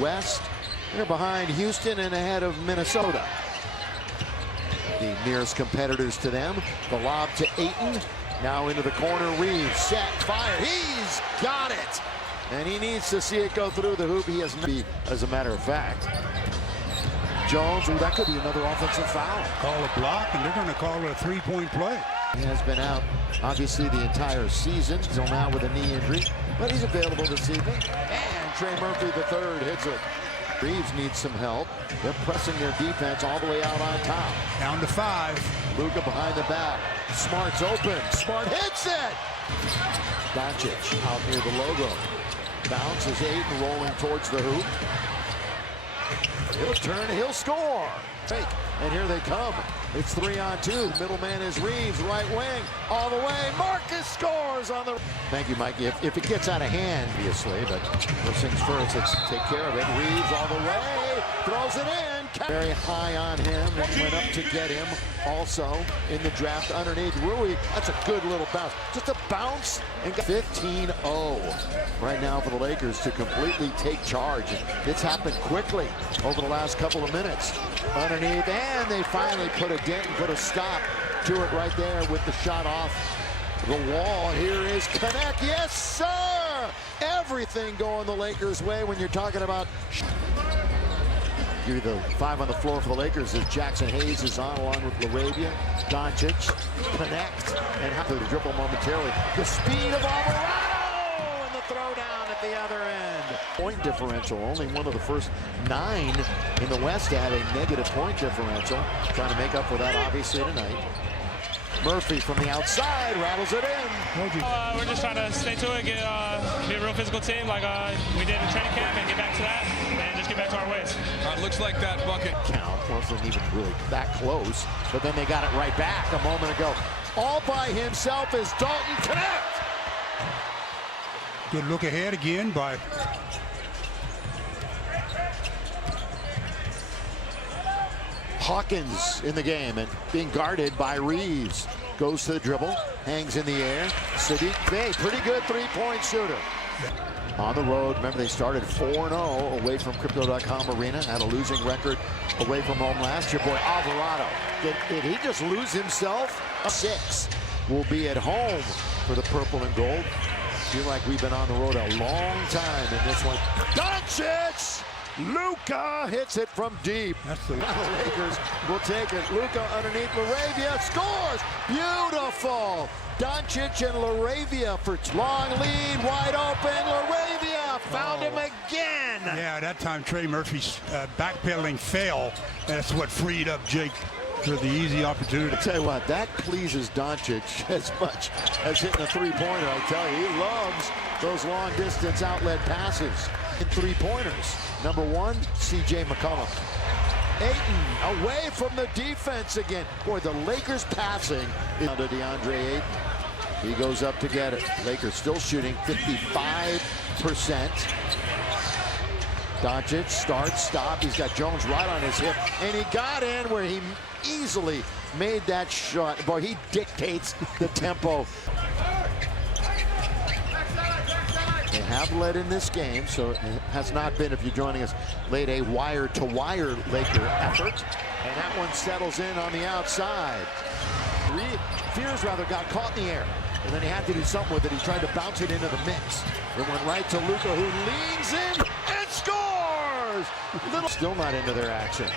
West. They're behind Houston and ahead of Minnesota. The nearest competitors to them. The lob to Ayton. Now into the corner. Reeves set, fire. He's got it. And he needs to see it go through the hoop. He has not, as a matter of fact. Jones, ooh, that could be another offensive foul. Call a block, and they're going to call it a three-point play. He has been out, obviously, the entire season. Still now with a knee injury, but he's available this evening. And Trey Murphy III hits it. Reeves needs some help. They're pressing their defense all the way out on top. Down to 5. Luka behind the back. Smart's open. Smart hits it. Doncic out near the logo. Bounces Ayton rolling towards the hoop. He'll turn, he'll score. Fake, and here they come. It's 3-on-2. Middleman is Reeves, right wing, all the way. Marcus scores on the. Thank you, Mikey. If it gets out of hand, obviously, but first things first, let's take care of it. Reeves all the way, throws it in. Very high on him and went up to get him. Also in the draft underneath Rui. That's a good little bounce. Just a bounce and got 15-0 right now for the Lakers to completely take charge. It's happened quickly over the last couple of minutes. Underneath, and they finally put a dent and put a stop to it right there with the shot off the wall. Here is Connect. Yes, sir! Everything going the Lakers' way when you're talking about. Give you the 5 on the floor for the Lakers as Jackson Hayes is on along with LaRavia. Doncic, Connect, and have to dribble momentarily. The speed of Alvarado and the throwdown at the other end. Point differential, only one of the first 9 in the West to have a negative point differential. Trying to make up for that obviously tonight. Murphy from the outside rattles it in. We're just trying to stay to it, be a real physical team like we did in training camp, and get back to that, and just get back to our ways. Looks like that bucket count wasn't even really that close, but then they got it right back a moment ago. All by himself is Dalton Connect. Good look ahead again by Hawkins in the game and being guarded by Reeves. Goes to the dribble, hangs in the air. Sadiq Bey, pretty good three-point shooter. On the road, remember they started 4-0 away from Crypto.com Arena, had a losing record away from home last year. Boy, Alvarado, did he just lose himself? 6 will be at home for the purple and gold. Feel like we've been on the road a long time in this one. Doncic! Luka hits it from deep. That's the Lakers will take it. Luka underneath LaRavia scores. Beautiful. Doncic and LaRavia for long lead, wide open. LaRavia found him again. Yeah, that time Trey Murphy's backpedaling fail. That's what freed up Jake for the easy opportunity. I tell you what, that pleases Doncic as much as hitting a three-pointer. I tell you, he loves those long-distance outlet passes. Three-pointers. Number 1, C.J. McCollum. Ayton away from the defense again. Boy, the Lakers passing is to DeAndre Ayton. He goes up to get it. Lakers still shooting 55%. Doncic starts, stop. He's got Jones right on his hip, and he got in where he easily made that shot. Boy, he dictates the tempo. They have led in this game, so it has not been, if you're joining us late, a wire-to-wire Laker effort. And that one settles in on the outside. Fears got caught in the air, and then he had to do something with it. He tried to bounce it into the mix. It went right to Luka, who leans in and scores! Still not into their action.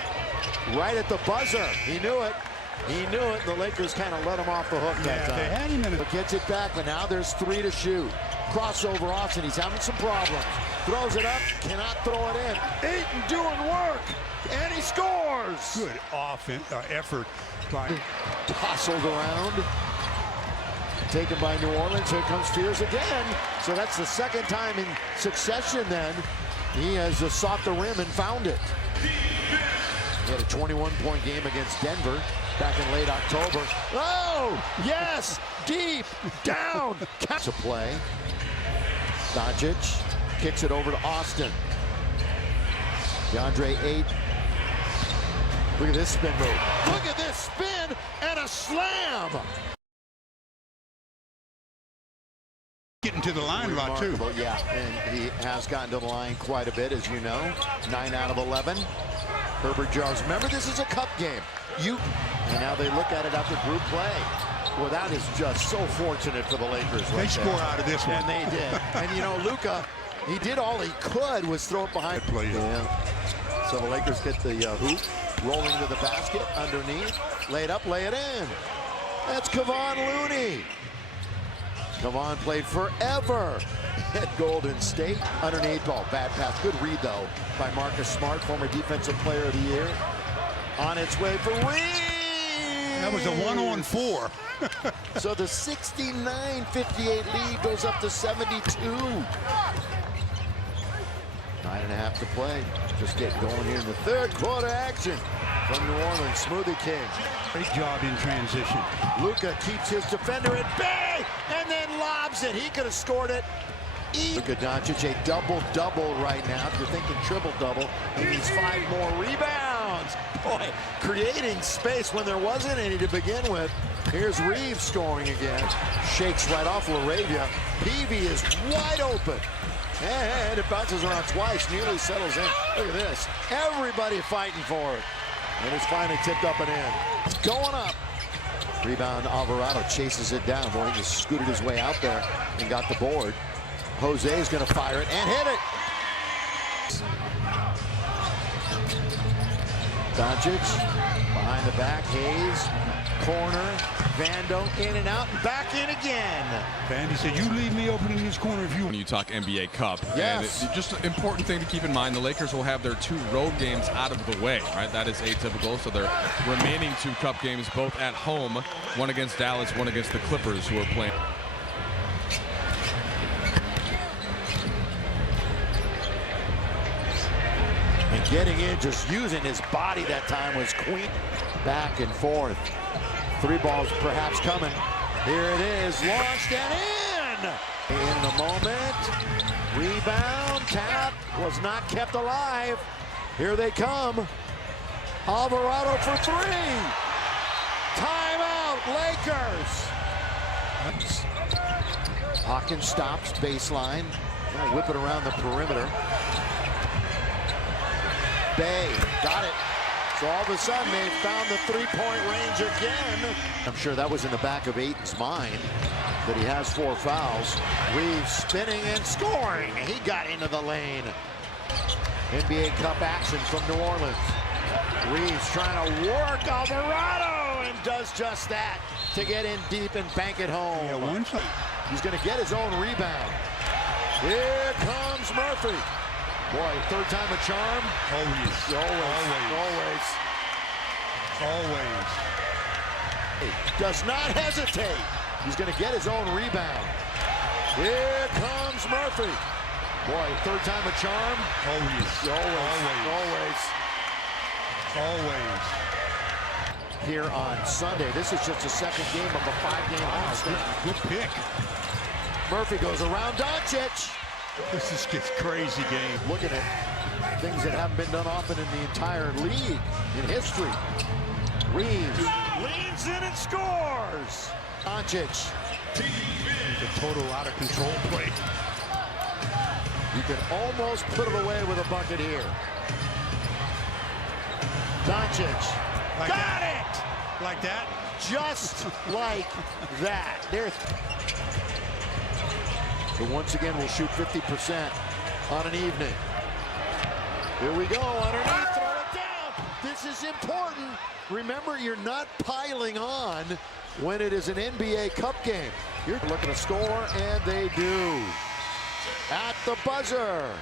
Right at the buzzer. He knew it. He knew it. The Lakers kind of let him off the hook that time. They had him in it. But gets it back, but now there's 3 to shoot. Crossover Austin, he's having some problems. Throws it up, cannot throw it in. Ayton doing work, and he scores. Good effort by Tossled around. Taken by New Orleans. Here comes Fears again. So that's the second time in succession then. He has sought the rim and found it. He had a 21-point game against Denver back in late October. Oh, yes, deep, down. Catch a play. Doncic kicks it over to Austin. DeAndre Ayton. Look at this spin move. Look at this spin and a slam. getting to the line a lot, too. Remarkable, yeah, and he has gotten to the line quite a bit, as you know. 9 out of 11. Herbert Jones. Remember, this is a cup game. And now they look at it after group play. Well, that is just so fortunate for the Lakers. They score out of this one. And they did. And, you know, Luka, he did all he could was throw it behind. Yeah. So the Lakers get the hoop, rolling to the basket, underneath, lay it up, lay it in. That's Kevon Looney. Kevon played forever at Golden State. Underneath, oh, bad pass. Good read, though, by Marcus Smart, former Defensive Player of the Year. On its way for Reeves. That was a 1-on-4. So the 69-58 lead goes up to 72. 9.5 to play. Just getting going here in the third quarter action from New Orleans. Smoothie King. Great job in transition. Luka keeps his defender at bay and then lobs it. He could have scored it. Luka Doncic, a double-double right now. If you're thinking triple-double, he needs 5 more rebounds. Boy, creating space when there wasn't any to begin with. Here's Reeves scoring again. Shakes right off LaRavia. Peavy is wide open. And it bounces around twice, nearly settles in. Look at this. Everybody fighting for it. And it's finally tipped up and in. It's going up. Rebound, Alvarado chases it down. Boy, he just scooted his way out there and got the board. Jose is going to fire it and hit it. Doncic behind the back. Hayes, corner. Vando in and out and back in again. Vandy said, you leave me open in this corner if you... When you talk NBA Cup. Yes. And just an important thing to keep in mind, the Lakers will have their 2 road games out of the way, right? That is atypical. So their remaining 2 Cup games, both at home, one against Dallas, one against the Clippers, who are playing. And getting in, just using his body that time was Queen. Back and forth. 3 balls perhaps coming. Here it is, launched and in! In the moment, rebound, tap, was not kept alive. Here they come. Alvarado for 3. Timeout, Lakers. Hawkins stops, baseline. Gonna whip it around the perimeter. Bay, got it. So all of a sudden, they found the 3-point range again. I'm sure that was in the back of Ayton's mind that he has 4 fouls. Reeves spinning and scoring. He got into the lane. NBA Cup action from New Orleans. Reeves trying to work Alvarado and does just that to get in deep and bank it home. Yeah, he's going to get his own rebound. Here comes Murphy. Boy, 3rd time a charm. Always. Does not hesitate. He's going to get his own rebound. Here comes Murphy. Boy, 3rd time a charm. Always. Here on Sunday. This is just the 2nd game of a 5-game homestand. Good pick. Murphy goes around Doncic. This is just crazy game. Looking at things that haven't been done often in the entire league in history. Reeves leans in and scores. Doncic. The total out of control play. You can almost put it away with a bucket here. Doncic. Got it! Like that? Just like that. There. But once again, we'll shoot 50% on an evening. Here we go, underneath, throw it down. This is important. Remember, you're not piling on when it is an NBA Cup game. You're looking to score, and they do. At the buzzer.